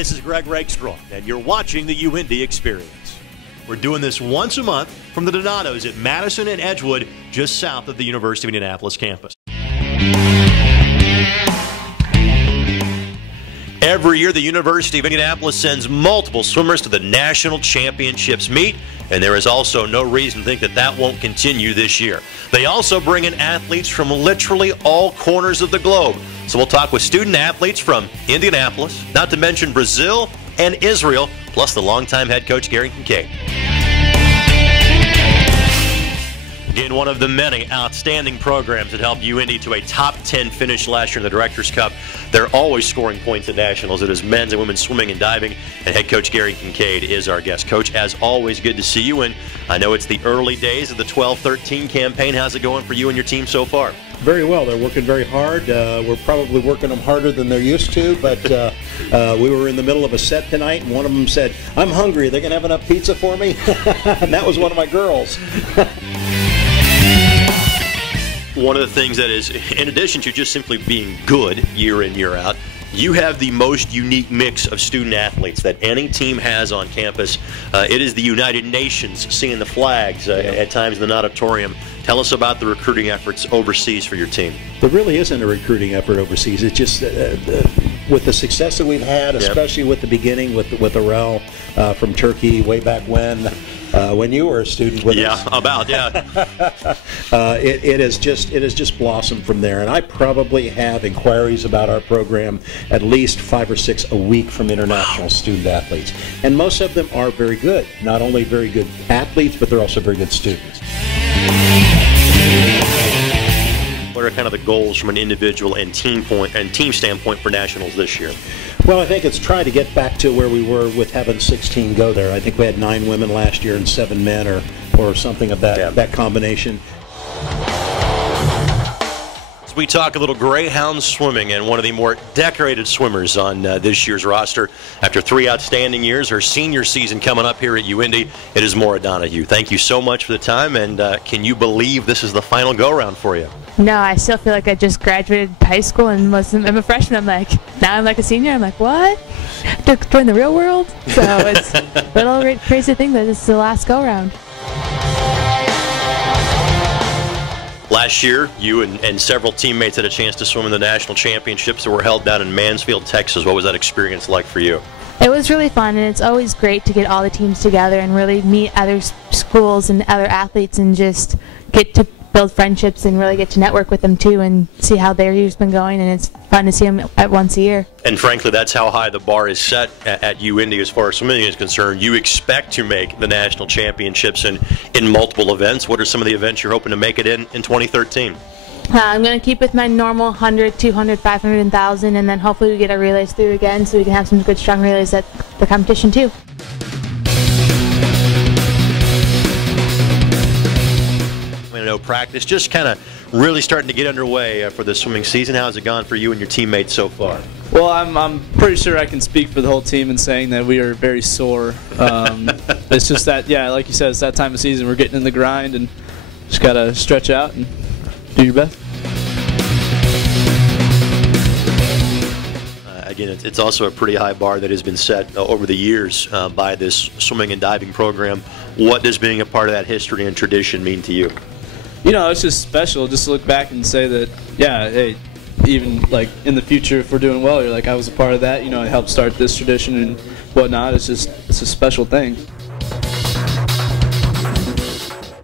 this is Greg Rakestraw, and you're watching the UIndy Xperience. We're doing this once a month from the Donahues at Madison and Edgewood, just south of the University of Indianapolis campus. Every year, the University of Indianapolis sends multiple swimmers to the National Championships meet, and there is also no reason to think that that won't continue this year. They also bring in athletes from literally all corners of the globe. So we'll talk with student athletes from Indianapolis, not to mention Brazil and Israel, plus the longtime head coach, Gary Kinkead. Again, one of the many outstanding programs that helped UIndy to a top 10 finish last year in the Directors' Cup. They're always scoring points at nationals. It is men's and women's swimming and diving, and head coach Gary Kinkead is our guest. Coach, as always, good to see you, and I know it's the early days of the 12-13 campaign. How's it going for you and your team so far? Very well. They're working very hard. We're probably working them harder than they're used to, but we were in the middle of a set tonight, and one of them said, "I'm hungry. Are they going to have enough pizza for me?" And that was one of my girls. One of the things that is, in addition to just simply being good year in, year out, you have the most unique mix of student athletes that any team has on campus. It is the United Nations seeing the flags at times in the auditorium. Tell us about the recruiting efforts overseas for your team. There really isn't a recruiting effort overseas. It's just with the success that we've had, especially with the beginning with Arel from Turkey way back when you were a student with us. It has just blossomed from there, and I probably have inquiries about our program at least 5 or 6 a week from international student athletes, and most of them are very good. Not only very good athletes, but they're also very good students. What are kind of the goals from an individual and team standpoint for nationals this year? Well, I think it's trying to get back to where we were with having 16 go there. I think we had 9 women last year and 7 men, or something of that combination. As we talk a little Greyhound swimming, and one of the more decorated swimmers on this year's roster, after 3 outstanding years, her senior season coming up here at UIndy, it is Maura Donahue. Thank you so much for the time, and can you believe this is the final go-around for you? No, I still feel like I just graduated high school and I'm a freshman. I'm like, now I'm like a senior. I'm like, what? To join the real world? So it's a little crazy thing that it's the last go-round. Last year, you and several teammates had a chance to swim in the national championships that were held down in Mansfield, Texas. What was that experience like for you? It was really fun, and it's always great to get all the teams together and really meet other schools and other athletes and just get to build friendships and really get to network with them too and see how their year's been going, and it's fun to see them at once a year. And frankly, that's how high the bar is set at UIndy as far as swimming is concerned. You expect to make the national championships in multiple events. What are some of the events you're hoping to make it in 2013? I'm going to keep with my normal 100, 200, 500, and 1,000, and then hopefully we get our relays through again so we can have some good strong relays at the competition too. Practice just kind of really starting to get underway for the swimming season. How's it gone for you and your teammates so far? Well, I'm pretty sure I can speak for the whole team in saying that we are very sore. It's just that, like you said, it's that time of season. We're getting in the grind and just got to stretch out and do your best. Again, it's also a pretty high bar that has been set over the years by this swimming and diving program. What does being a part of that history and tradition mean to you? You know, it's just special just to look back and say that, hey, even like in the future if we're doing well, you're like, I was a part of that. You know, I helped start this tradition and whatnot. It's a special thing.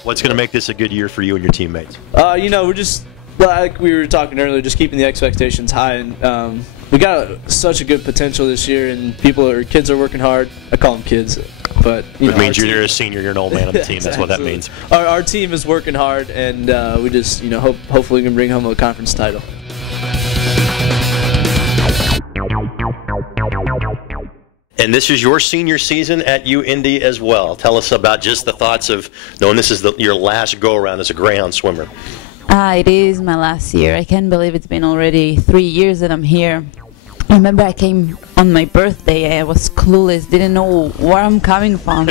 What's going to make this a good year for you and your teammates? You know, we're just, like we were talking earlier, just keeping the expectations high. And we got such a good potential this year, and kids are working hard. I call them kids. But, it means you're a senior, you're an old man on the team. That's what that means. Our team is working hard, and we just, hopefully we can bring home a conference title. And this is your senior season at UIndy as well. Tell us about just the thoughts of knowing this is your last go-around as a Greyhound swimmer. It is my last year. I can't believe it's been already 3 years that I'm here. I remember I came on my birthday. I was clueless, didn't know where I'm coming from.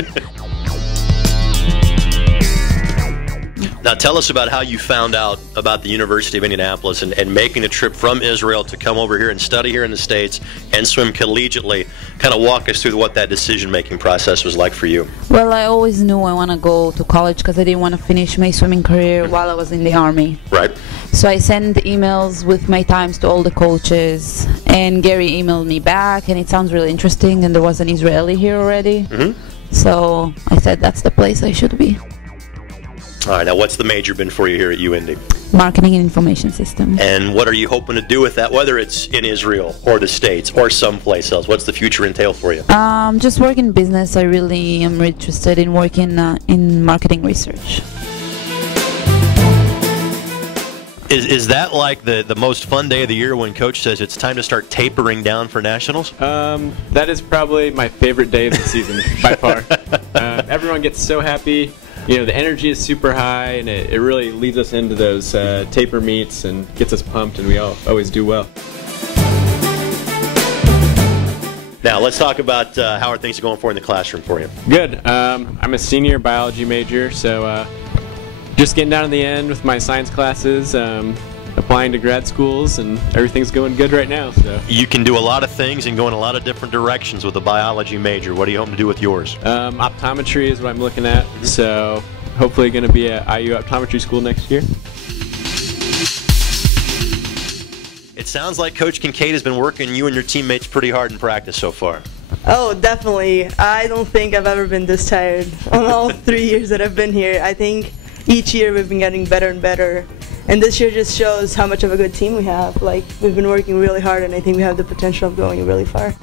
Now tell us about how you found out about the University of Indianapolis and making the trip from Israel to come over here and study here in the States and swim collegiately. Kind of walk us through what that decision-making process was like for you. Well, I always knew I want to go to college because I didn't want to finish my swimming career while I was in the Army. Right. So I sent emails with my times to all the coaches, and Gary emailed me back, and it sounds really interesting, and there was an Israeli here already. Mm-hmm. So I said that's the place I should be. All right, now what's the major been for you here at UIndy? Marketing and information system. And what are you hoping to do with that, whether it's in Israel or the States or someplace else? What's the future entail for you? Just work in business. I really am interested in working in marketing research. Is that like the most fun day of the year when Coach says it's time to start tapering down for nationals? That is probably my favorite day of the season, by far. Everyone gets so happy. You know, the energy is super high, and it really leads us into those taper meets and gets us pumped, and we always do well. Now, let's talk about how are things going for in the classroom for you? Good. I'm a senior biology major, so just getting down to the end with my science classes, applying to grad schools, and everything's going good right now. So you can do a lot of things and go in a lot of different directions with a biology major. What are you hoping to do with yours? Optometry is what I'm looking at, so hopefully going to be at IU Optometry School next year. It sounds like Coach Kinkead has been working you and your teammates pretty hard in practice so far. Oh, definitely. I don't think I've ever been this tired on all 3 years that I've been here. I think each year we've been getting better and better. And this year just shows how much of a good team we have. Like, we've been working really hard, and I think we have the potential of going really far.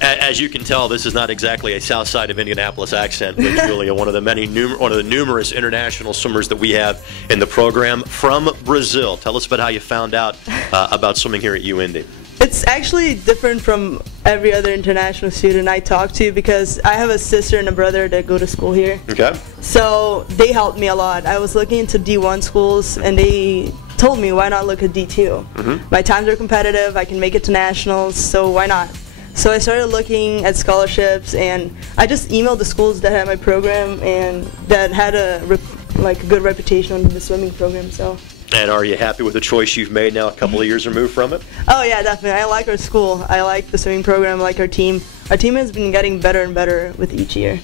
As you can tell, this is not exactly a south side of Indianapolis accent, but Julia, one of the numerous international swimmers that we have in the program from Brazil. Tell us about how you found out about swimming here at UIndy. It's actually different from every other international student I talk to because I have a sister and a brother that go to school here. Okay. So they helped me a lot. I was looking into D1 schools, and they told me, why not look at D2? Mm-hmm. My times are competitive. I can make it to nationals, so why not? So I started looking at scholarships, and I just emailed the schools that had my program and that had a good reputation on the swimming program. So. And are you happy with the choice you've made now, a couple of years removed from it? Oh yeah, definitely. I like our school. I like the swimming program. I like our team. Our team has been getting better and better with each year.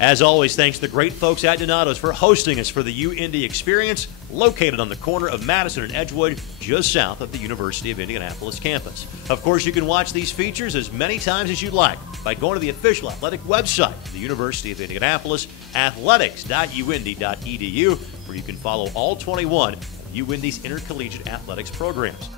As always, thanks to the great folks at Donahue for hosting us for the UIndy Xperience, located on the corner of Madison and Edgewood, just south of the University of Indianapolis campus. Of course, you can watch these features as many times as you'd like by going to the official athletic website of the University of Indianapolis, athletics.uindy.edu, where you can follow all 21 of UIndy's intercollegiate athletics programs.